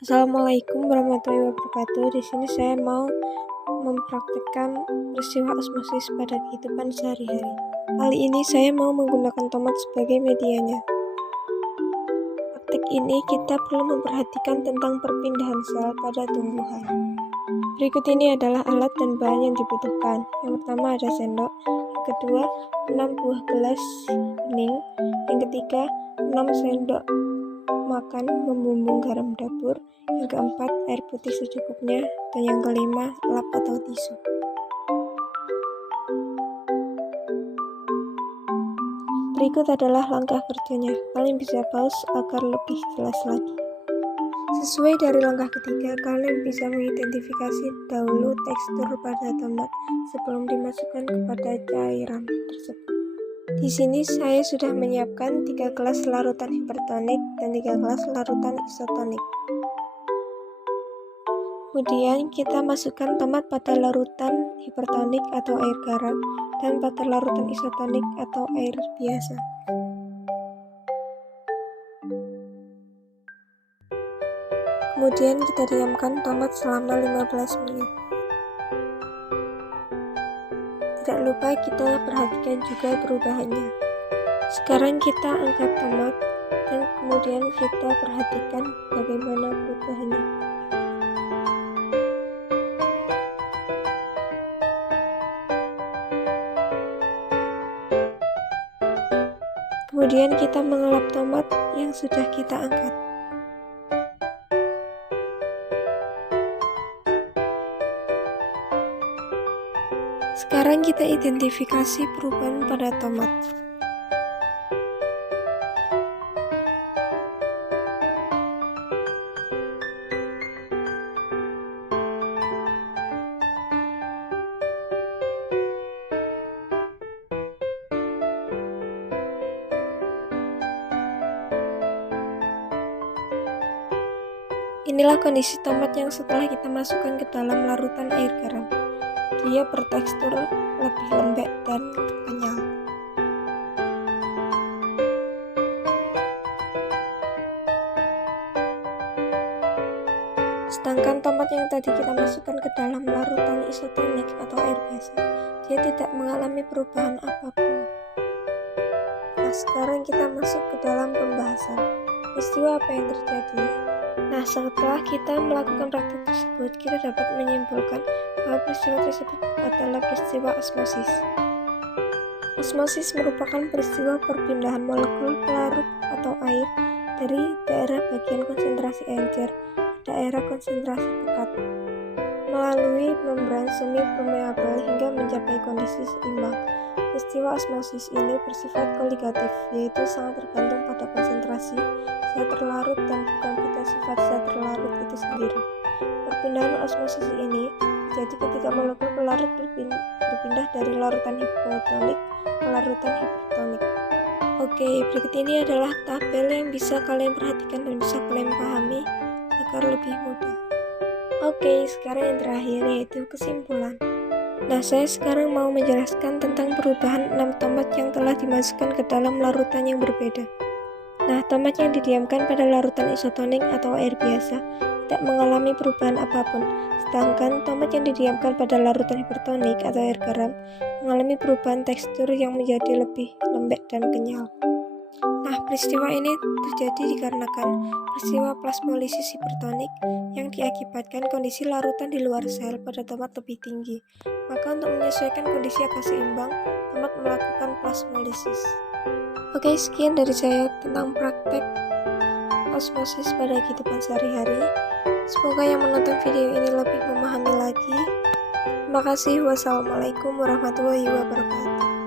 Assalamualaikum warahmatullahi wabarakatuh. Di sini saya mau mempraktikkan peristiwa osmosis pada kehidupan sehari-hari. Kali ini saya mau menggunakan tomat sebagai medianya. Praktik ini kita perlu memperhatikan tentang perpindahan sel pada tumbuhan. Berikut ini adalah alat dan bahan yang dibutuhkan. Yang pertama ada sendok, yang kedua 6 buah gelas bening, yang ketiga 6 sendok makan membumbung garam dapur, yang keempat air putih secukupnya, dan yang kelima lap atau tisu. Berikut adalah langkah kerjanya. Kalian bisa pause agar lebih jelas lagi. Sesuai dari langkah ketiga, kalian bisa mengidentifikasi dahulu tekstur pada tomat sebelum dimasukkan kepada cairan tersebut. Di sini saya sudah menyiapkan 3 gelas larutan hipertonik dan 3 gelas larutan isotonik. Kemudian kita masukkan tomat pada larutan hipertonik atau air garam dan pada larutan isotonik atau air biasa. Kemudian kita diamkan tomat selama 15 menit. Tidak lupa kita perhatikan juga perubahannya. Sekarang kita angkat tomat dan kemudian kita perhatikan bagaimana perubahannya. Kemudian kita mengelap tomat yang sudah kita angkat. Sekarang kita identifikasi perubahan pada tomat. Inilah kondisi tomat yang setelah kita masukkan ke dalam larutan air garam. Dia bertekstur lebih lembek dan kenyal. Sedangkan tomat yang tadi kita masukkan ke dalam larutan isotonik atau air biasa, dia tidak mengalami perubahan apapun. Nah, sekarang kita masuk ke dalam pembahasan. Peristiwa apa yang terjadi? Nah, setelah kita melakukan praktik tersebut, kita dapat menyimpulkan bahwa peristiwa tersebut adalah peristiwa osmosis. Osmosis merupakan peristiwa perpindahan molekul pelarut atau air dari daerah bagian konsentrasi encer ke daerah konsentrasi pekat melalui membran semi permeabel hingga mencapai kondisi seimbang. Peristiwa osmosis ini bersifat koligatif, yaitu sangat tergantung pada konsentrasi zat terlarut dan bukan pada sifat zat terlarut itu sendiri. Perpindahan osmosis ini terjadi ketika molekul pelarut berpindah dari larutan hipotonik ke larutan hipertonik. Oke, berikut ini adalah tabel yang bisa kalian perhatikan dan bisa kalian pahami agar lebih mudah. Oke, sekarang yang terakhir yaitu kesimpulan. Nah, saya sekarang mau menjelaskan tentang perubahan 6 tomat yang telah dimasukkan ke dalam larutan yang berbeda. Nah, tomat yang didiamkan pada larutan isotonik atau air biasa tidak mengalami perubahan apapun, sedangkan tomat yang didiamkan pada larutan hipertonik atau air garam mengalami perubahan tekstur yang menjadi lebih lembek dan kenyal. Nah, peristiwa ini terjadi dikarenakan peristiwa plasmolisis hipertonik yang diakibatkan kondisi larutan di luar sel pada tomat lebih tinggi. Maka untuk menyesuaikan kondisi agar seimbang, tomat melakukan plasmolisis. Oke, sekian dari saya tentang praktek osmosis pada kehidupan sehari-hari. Semoga yang menonton video ini lebih memahami lagi. Terima kasih. Wassalamualaikum warahmatullahi wabarakatuh.